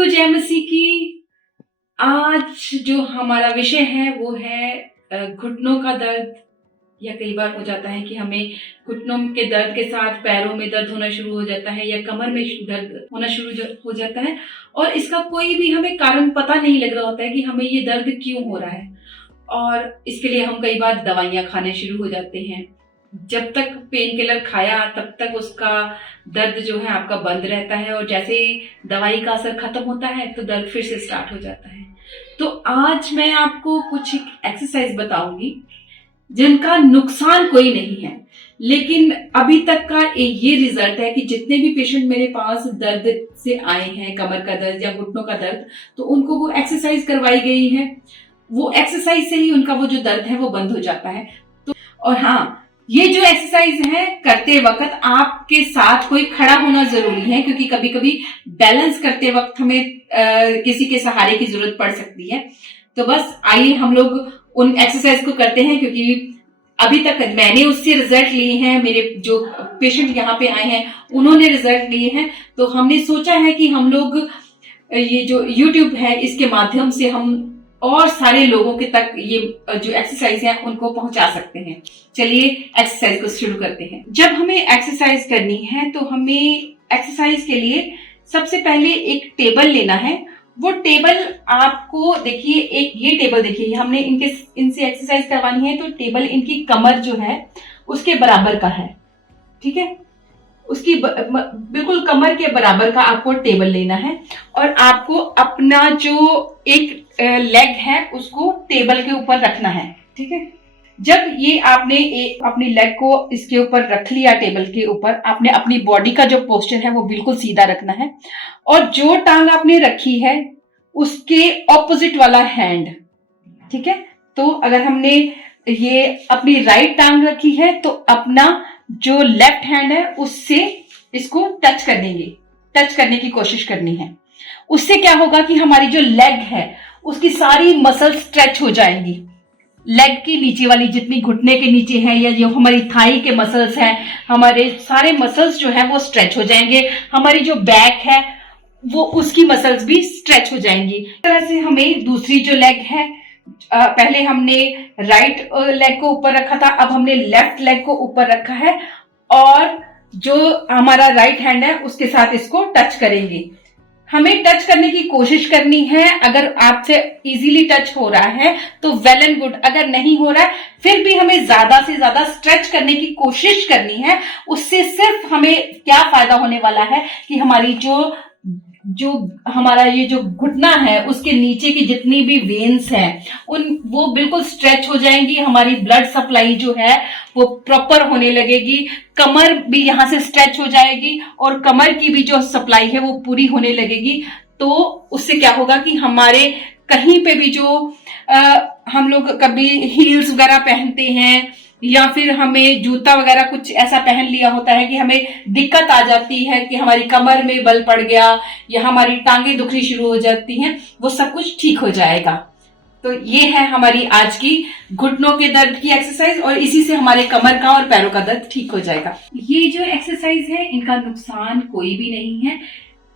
सबको जय मसीह की। आज जो हमारा विषय है वो है घुटनों का दर्द। या कई बार हो जाता है कि हमें घुटनों के दर्द के साथ पैरों में दर्द होना शुरू हो जाता है या कमर में दर्द होना शुरू हो जाता है और इसका कोई भी हमें कारण पता नहीं लग रहा होता है कि हमें ये दर्द क्यों हो रहा है। और इसके लिए हम कई बार दवाइयां खाने शुरू हो जाते हैं। जब तक पेन किलर खाया तब तक उसका दर्द जो है आपका बंद रहता है और जैसे ही दवाई का असर खत्म होता है तो दर्द फिर से स्टार्ट हो जाता है। तो आज मैं आपको कुछ एक्सरसाइज बताऊंगी जिनका नुकसान कोई नहीं है, लेकिन अभी तक का ये रिजल्ट है कि जितने भी पेशेंट मेरे पास दर्द से आए हैं, कमर का दर्द या घुटनों का दर्द, तो उनको वो एक्सरसाइज करवाई गई है। वो एक्सरसाइज से ही उनका वो जो दर्द है वो बंद हो जाता है। तो और हाँ, ये जो एक्सरसाइज है करते वक्त आपके साथ कोई खड़ा होना जरूरी है, क्योंकि कभी कभी बैलेंस करते वक्त हमें किसी के सहारे की जरूरत पड़ सकती है। तो बस आइए हम लोग उन एक्सरसाइज को करते हैं, क्योंकि अभी तक मैंने उससे रिजल्ट लिए हैं, मेरे जो पेशेंट यहाँ पे आए हैं उन्होंने रिजल्ट लिए हैं। तो हमने सोचा है कि हम लोग ये जो YouTube है इसके माध्यम से हम और सारे लोगों के तक ये जो एक्सरसाइज है उनको पहुंचा सकते हैं। चलिए एक्सरसाइज को शुरू करते हैं। जब हमें एक्सरसाइज करनी है तो हमें एक्सरसाइज के लिए सबसे पहले एक टेबल लेना है। वो टेबल आपको देखिए, एक ये टेबल देखिए, हमने इनसे एक्सरसाइज करवानी है तो टेबल इनकी कमर जो है उसके बराबर का है, ठीक है। उसकी बिल्कुल कमर के बराबर का आपको टेबल लेना है और आपको अपना जो एक लेग है उसको टेबल के ऊपर रखना है, ठीक है। जब ये आपने अपनी लेग को इसके ऊपर रख लिया टेबल के ऊपर, आपने अपनी बॉडी का जो पोस्चर है वो बिल्कुल सीधा रखना है और जो टांग आपने रखी है उसके ऑपोजिट वाला हैंड, ठीक है। तो अगर हमने ये अपनी राइट टांग रखी है तो अपना जो लेफ्ट हैंड है उससे इसको टच कर देंगे, टच करने की कोशिश करनी है। उससे क्या होगा कि हमारी जो लेग है उसकी सारी मसल स्ट्रेच हो जाएंगी। लेग की नीचे वाली जितनी घुटने के नीचे है या जो हमारी थाई के मसल्स हैं, हमारे सारे मसल्स जो है वो स्ट्रेच हो जाएंगे। हमारी जो बैक है वो उसकी मसल्स भी स्ट्रेच हो जाएंगी। इस तरह से हमें दूसरी जो लेग है, पहले हमने राइट लेग को ऊपर रखा था, अब हमने लेफ्ट लेग को ऊपर रखा है और जो हमारा राइट हैंड है उसके साथ इसको टच करेंगे। हमें टच करने की कोशिश करनी है। अगर आपसे इजीली टच हो रहा है तो वेल एंड गुड, अगर नहीं हो रहा है फिर भी हमें ज्यादा से ज्यादा स्ट्रेच करने की कोशिश करनी है। उससे सिर्फ हमें क्या फायदा होने वाला है कि हमारी जो हमारा ये जो घुटना है उसके नीचे की जितनी भी वेन्स हैं वो बिल्कुल स्ट्रेच हो जाएंगी। हमारी ब्लड सप्लाई जो है वो प्रॉपर होने लगेगी। कमर भी यहाँ से स्ट्रेच हो जाएगी और कमर की भी जो सप्लाई है वो पूरी होने लगेगी। तो उससे क्या होगा कि हमारे कहीं पे भी जो हम लोग कभी हील्स वगैरह पहनते हैं या फिर हमें जूता वगैरह कुछ ऐसा पहन लिया होता है कि हमें दिक्कत आ जाती है कि हमारी कमर में बल पड़ गया या हमारी टांगे दुखनी शुरू हो जाती हैं, वो सब कुछ ठीक हो जाएगा। तो ये है हमारी आज की घुटनों के दर्द की एक्सरसाइज और इसी से हमारे कमर का और पैरों का दर्द ठीक हो जाएगा। ये जो एक्सरसाइज है इनका नुकसान कोई भी नहीं है।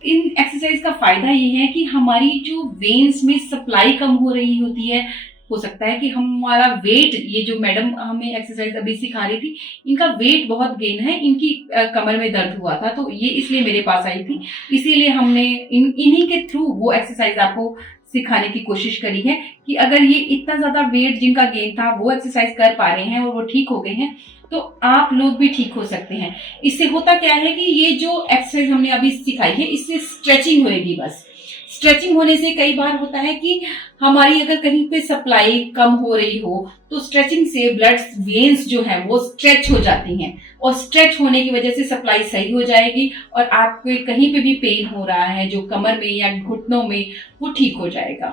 इन एक्सरसाइज का फायदा ये है कि हमारी जो वेन्स में सप्लाई कम हो रही होती है, हो सकता है कि हमारा वेट, ये जो मैडम हमें एक्सरसाइज अभी सिखा रही थी, इनका वेट बहुत गेन है, इनकी कमर में दर्द हुआ था तो ये इसलिए मेरे पास आई थी, इसीलिए हमने इन्हीं के थ्रू वो एक्सरसाइज आपको सिखाने की कोशिश करी है कि अगर ये इतना ज्यादा वेट जिनका गेन था वो एक्सरसाइज कर पा रहे हैं और वो ठीक हो गए हैं तो आप लोग भी ठीक हो सकते हैं। इससे होता क्या है कि ये जो एक्सरसाइज हमने अभी सिखाई है इससे स्ट्रेचिंग होएगी। बस स्ट्रेचिंग होने से कई बार होता है कि हमारी अगर कहीं पे सप्लाई कम हो रही हो तो स्ट्रेचिंग से ब्लड वेन्स जो है वो स्ट्रेच हो जाती हैं और स्ट्रेच होने की वजह से सप्लाई सही हो जाएगी और आपको कहीं पे भी पेन हो रहा है जो कमर में या घुटनों में वो ठीक हो जाएगा।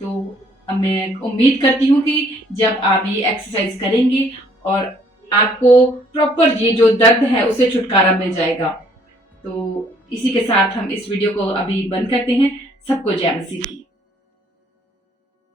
तो मैं उम्मीद करती हूँ कि जब आप ये एक्सरसाइज करेंगे और आपको प्रॉपर ये जो दर्द है उसे छुटकारा मिल जाएगा। तो इसी के साथ हम इस वीडियो को अभी बंद करते हैं। सबको जय मसीह की।